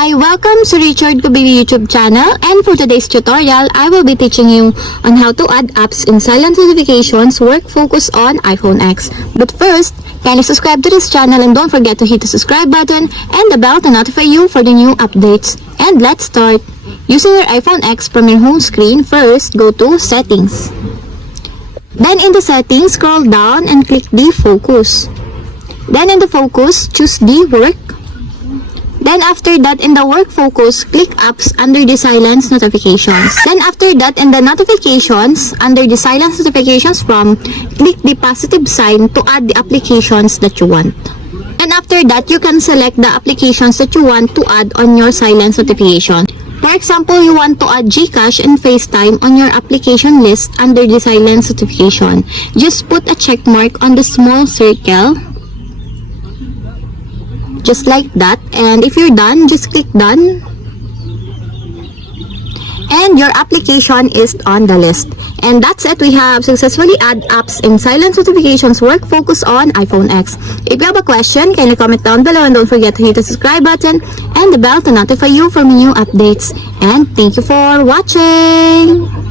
Hi, welcome to Richard Cabile YouTube channel, and for today's tutorial, I will be teaching you on how to add apps in silent notifications work focus on iPhone X. But first, kindly subscribe to this channel and don't forget to hit the subscribe button and the bell to notify you for the new updates. And let's start. Using your iPhone X from your home screen, first go to Settings. Then in the Settings, scroll down and click the Focus. Then in the Focus, choose the Work. Then after that, in the work focus, click apps under the silence notifications. Then after that, in the notifications, under the silence notifications from, click the positive sign to add the applications that you want. And after that, you can select the applications that you want to add on your silence notification. For example, you want to add GCash and FaceTime on your application list under the silence notification. Just put a check mark on the small circle. Just like that, and if you're done, just click done and your application is on the list. And that's it. We have successfully add apps in silence notifications work focus on iPhone X. If you have a question, kindly comment down below and don't forget to hit the subscribe button and the bell to notify you for new updates. And thank you for watching.